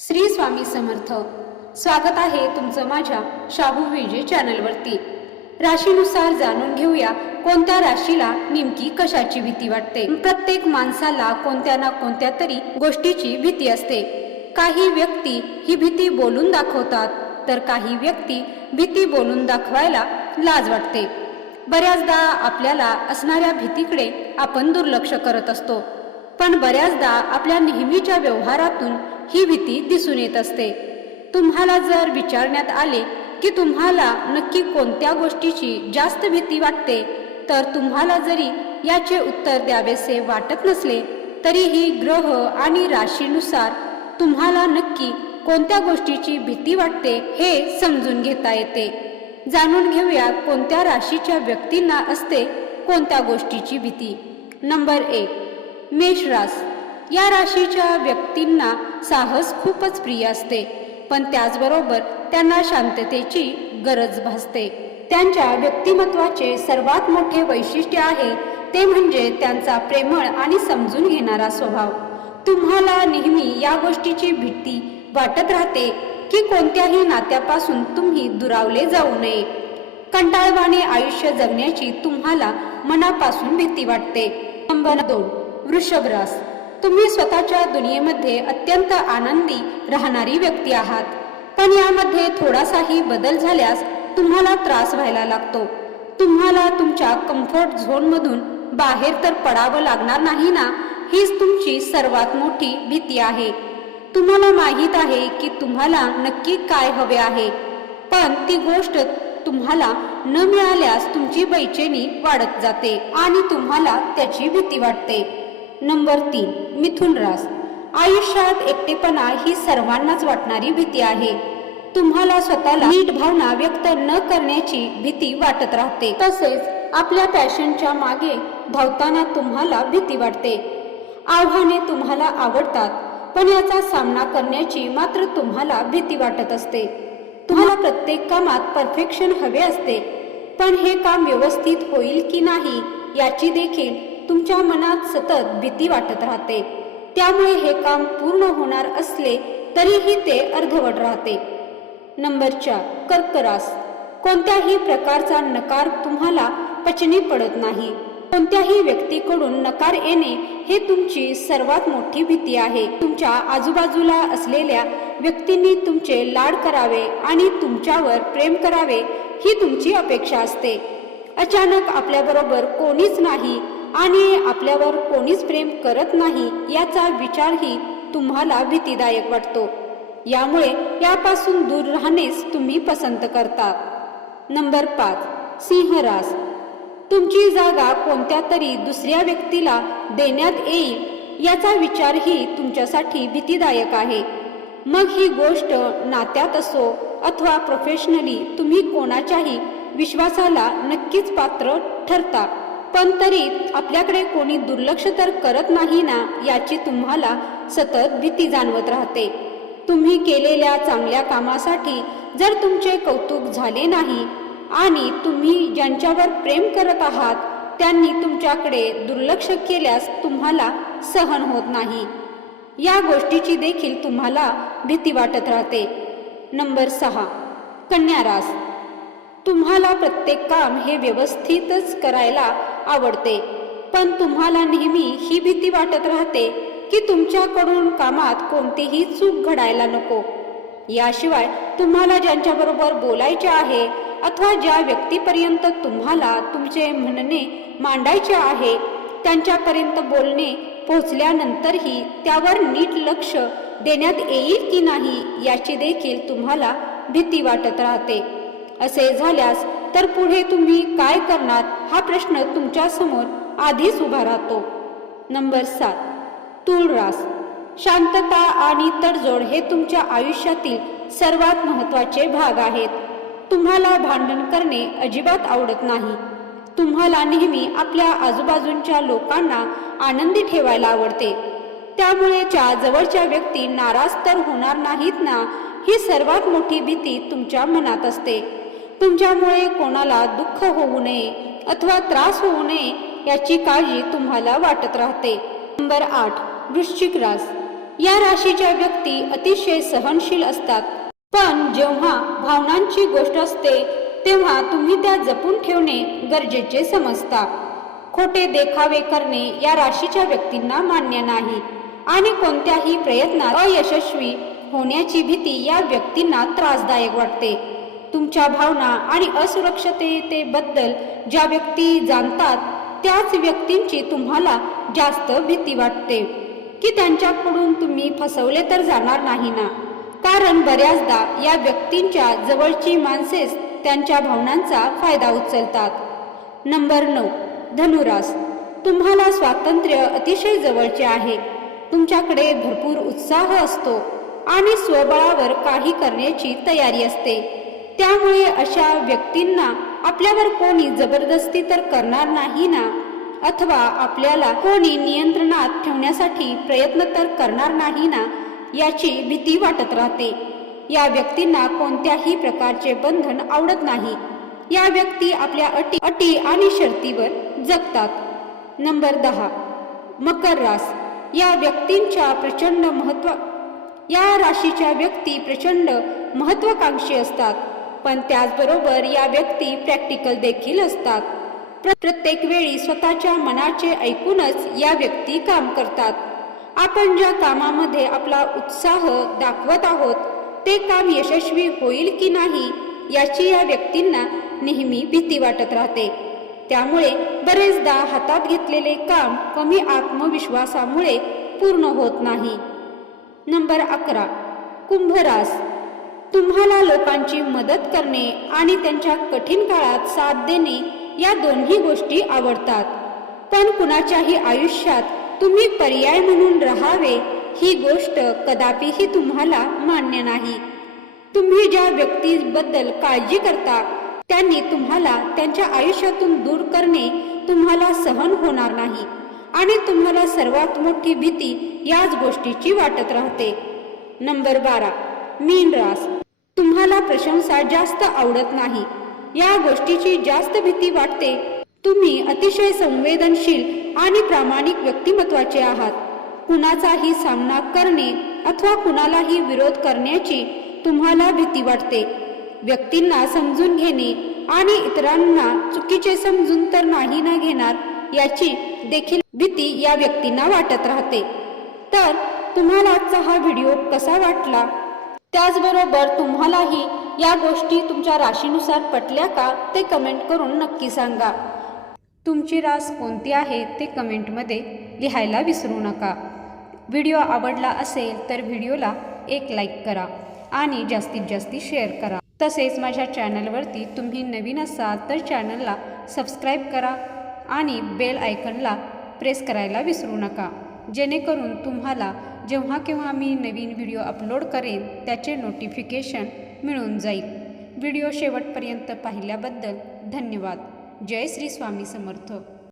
श्री स्वामी समर्थ. स्वागत आहे तुमचं माझ्या शाहू विजय चॅनलवरती. राशीनुसार जाणून घेऊया कोणत्या राशीला नेमकी कशाची भीती वाटते. प्रत्येक माणसाला कोणत्या ना कोणत्या तरी गोष्टीची भीती असते. काही व्यक्ती ही भीती बोलून दाखवतात तर काही व्यक्ती भीती बोलून दाखवायला लाज वाटते. बऱ्याचदा आपल्याला असणाऱ्या भीतीकडे आपण दुर्लक्ष करत असतो. पण बऱ्याचदा आपल्या नेहमीच्या व्यवहारातून ही भीती दिसून येत असते. तुम्हाला जर विचारण्यात आले की तुम्हाला नक्की कोणत्या गोष्टीची जास्त भीती वाटते तर तुम्हाला जरी याचे उत्तर द्यावेसे वाटत नसले तरीही ग्रह आणि राशीनुसार तुम्हाला नक्की कोणत्या गोष्टीची भीती वाटते हे समजून घेता येते. जाणून घेऊया कोणत्या राशीच्या व्यक्तींना असते कोणत्या गोष्टीची भीती. नंबर एक मेष रास या राशीच्या व्यक्तींना साहस खूपच प्रिय असते. पण त्याचबरोबर त्यांना शांततेची गरज भासते. त्यांच्या व्यक्तिमत्वाचे सर्वात मोठे वैशिष्ट्य आहे ते म्हणजे त्यांचा प्रेमळ आणि समजून घेणारा स्वभाव. तुम्हाला नेहमी या गोष्टीची भीती वाटत राहते की कोणत्याही नात्यापासून तुम्ही दुरावले जाऊ नये. कंटाळवाने आयुष्य जगण्याची तुम्हाला मनापासून भीती वाटते. नंबर दोन वृषभ रास. तुम्ही स्वतःच्या दुनियेमध्ये अत्यंत आनंदी राहणारी व्यक्ती आहात. पण यामध्ये थोडासाही बदल झाल्यास तुम्हाला त्रास व्हायला लागतो. तुम्हाला तुमच्या कम्फर्ट झोनमधून बाहेर तर पडावं लागणार नाही ना? हीच तुमची सर्वात मोठी भीती आहे. तुम्हाला माहीत आहे की तुम्हाला नक्की काय हवे आहे. पण ती गोष्ट तुम्हाला न मिळाल्यास तुमची बैचेनी वाढत जाते आणि तुम्हाला त्याची भीती वाटते. नंबर तीन मिथुन रास आयुष्यात एकटेपणा ही सर्वांनाच वाटणारी भीती आहे. तुम्हाला स्वतःला नीट भावना व्यक्त न करण्याची भीती वाटत राहते. तसेच आपल्या पॅशनच्या मागे धावताना तुम्हाला भीती वाटते. आव्हाने तुम्हाला आवडतात पण याचा सामना करण्याची मात्र तुम्हाला भीती वाटत असते. तुम्हाला प्रत्येक कामात परफेक्शन हवे असते पण हे काम व्यवस्थित होईल की नाही याची देखील तुमच्या मनात सतत भीती वाटत राहते. त्यामुळे हे काम पूर्ण होणार असले तरीही ते अर्धवट राहते. नंबर चार कर्करास. कोणत्याही प्रकारचा नकार तुम्हाला पचनी पडत नाही. कोणत्याही व्यक्तीकडून नकार येणे हे तुमची सर्वात मोठी भीती आहे. तुमच्या आजूबाजूला असलेल्या व्यक्तींनी तुमचे लाड करावे आणि तुमच्यावर प्रेम करावे ही तुमची अपेक्षा असते. अचानक आपल्याबरोबर कोणीच नाही. आणि आपल्यावर कोणीच प्रेम करत नाही याचा विचारही तुम्हाला भीतीदायक वाटतो. यामुळे यापासून दूर राहणेच तुम्ही पसंत करता. नंबर पाच सिंहरास तुमची जागा कोणत्या तरी दुसऱ्या व्यक्तीला देण्यात येईल याचा विचारही तुमच्यासाठी भीतीदायक आहे. मग ही गोष्ट नात्यात असो अथवा प्रोफेशनली तुम्ही कोणाच्याही विश्वासाला नक्कीच पात्र ठरता. पण तरी आपल्याकडे कोणी दुर्लक्ष तर करत नाही ना याची तुम्हाला सतत भीती जाणवत राहते. तुम्ही केलेल्या चांगल्या कामासाठी जर तुमचे कौतुक झाले नाही आणि तुम्ही ज्यांच्यावर प्रेम करत आहात त्यांनी तुमच्याकडे दुर्लक्ष केल्यास तुम्हाला सहन होत नाही. या गोष्टीची देखील तुम्हाला भीती वाटत राहते. नंबर सहा. कन्या रास. तुम्हाला प्रत्येक काम हे व्यवस्थितच करायला आवडते. पण तुम्हाला नेहमी ही भीती वाटत राहते की तुमच्याकडून कामात कोणतीही चूक घडायला नको. याशिवाय तुम्हाला ज्यांच्याबरोबर बोलायचे आहे अथवा ज्या व्यक्तीपर्यंत तुम्हाला तुमचे म्हणणे मांडायचे आहे त्यांच्यापर्यंत बोलणे पोहोचल्यानंतरही त्यावर नीट लक्ष देण्यात येईल की नाही याची देखील तुम्हाला भीती वाटत राहते. असे झाल्यास तर पुढे तुम्ही काय करणार हा प्रश्न तुमच्यासमोर आधीच उभा राहतो. नंबर सात. तुळरास शांतता आणि तडजोड हे तुमच्या आयुष्यातील सर्वात महत्त्वाचे भाग आहेत. तुम्हाला भांडण करणे अजिबात आवडत नाही. तुम्हाला नेहमी आपल्या आजूबाजूंच्या लोकांना आनंदी ठेवायला आवडते. त्यामुळे जवळच्या व्यक्ती नाराज तर होणार नाहीत ना ही सर्वात मोठी भीती तुमच्या मनात असते. तुमच्यामुळे कोणाला दुःख होऊ नये अथवा त्रास होऊ नये याची काळजी तुम्हाला वाटत राहते. नंबर आठ वृश्चिक रास. या राशीच्या व्यक्ती अतिशय सहनशील असतात. पण जेव्हा भावनांची गोष्ट असते तेव्हा तुम्ही त्या जपून ठेवणे गरजेचे समजता. खोटे देखावे करणे या राशीच्या व्यक्तींना मान्य नाही आणि कोणत्याही प्रयत्नात अयशस्वी होण्याची भीती या व्यक्तींना त्रासदायक वाटते. तुमच्या भावना आणि असुरक्षिततेबद्दल ज्या व्यक्ती जाणतात त्याच व्यक्तींची तुम्हाला जास्त भीती वाटते. की त्यांच्याकडून तुम्ही फसवले तर जाणार नाही ना? कारण बऱ्याचदा या व्यक्तींच्या जवळची माणसेच त्यांच्या भावनांचा फायदा उचलतात. नंबर नऊ. धनुरास. तुम्हाला स्वातंत्र्य अतिशय जवळचे आहे. तुमच्याकडे भरपूर उत्साह असतो आणि स्वबळावर काही करण्याची तयारी असते. त्यामुळे अशा व्यक्तींना आपल्यावर कोणी जबरदस्ती तर करणार नाही ना? अथवा आपल्याला कोणी नियंत्रणात ठेवण्यासाठी प्रयत्न तर करणार नाही ना? याची भीती वाटत राहते. या व्यक्तींना कोणत्याही प्रकारचे बंधन आवडत नाही. या व्यक्ती आपल्या अटी अटी आणि शर्तीवर जगतात. नंबर दहा. मकर रास. या व्यक्तींच्या प्रचंड महत्त्व या राशीच्या व्यक्ती प्रचंड महत्वाकांक्षी असतात. पण त्याचबरोबर या व्यक्ती प्रॅक्टिकल देखील असतात. प्रत्येक वेळी स्वतःच्या मनाचे ऐकूनच या व्यक्ती काम करतात. आपण ज्या कामामध्ये आपला उत्साह दाखवत आहोत ते काम यशस्वी होईल की नाही याची या व्यक्तींना नेहमी भीती वाटत राहते. त्यामुळे बरेचदा हातात घेतलेले काम कमी आत्मविश्वासामुळे पूर्ण होत नाही. नंबर अकरा. कुंभरास. तुम्हाला लोकांची मदत करणे आणि त्यांच्या कठीण काळात साथ देणे या दोन्ही गोष्टी आवडतात. पण कुणाच्याही आयुष्यात तुम्ही पर्याय म्हणून राहावे ही गोष्ट कदापिही तुम्हाला मान्य नाही. तुम्ही ज्या व्यक्तीबद्दल काळजी करता त्यांनी तुम्हाला त्यांच्या आयुष्यातून दूर करणे तुम्हाला सहन होणार नाही आणि तुम्हाला सर्वात मोठी भीती याच गोष्टीची वाटत राहते. नंबर बारा मीन रास तुम्हाला प्रशंसा जास्त आवडत नाही. या गोष्टीची जास्त भीती वाटते. तुम्ही अतिशय संवेदनशील आणि प्रामाणिक व्यक्तिमत्वाचे आहात. कुणाचाही सामना करणे अथवा कुणालाही विरोध करण्याची तुम्हाला भीती वाटते. व्यक्तींना समजून घेणे आणि इतरांना चुकीचे समजून तर नाही ना घेणार याची देखील भीती या व्यक्तींना वाटत राहते. तर तुम्हाला आजचा हा व्हिडिओ कसा वाटला? त्याचबरोबर तुम्हालाही या गोष्टी तुमच्या राशीनुसार पटल्या का ते कमेंट करून नक्की सांगा. तुमची रास कोणती आहे ते कमेंटमध्ये लिहायला विसरू नका. व्हिडिओ आवडला असेल तर व्हिडिओला एक लाईक करा आणि जास्तीत जास्त शेअर करा. तसेच माझ्या चॅनलवरती तुम्ही नवीन असाल तर चॅनलला सबस्क्राईब करा आणि बेल आयकनला प्रेस करायला विसरू नका. जेणेकरून तुम्हाला जेव्हा केव्हा मी नवीन व्हिडिओ अपलोड करेन त्याचे नोटिफिकेशन मिळून जाईल. व्हिडिओ शेवटपर्यंत पाहिल्याबद्दल धन्यवाद. जय श्री स्वामी समर्थ.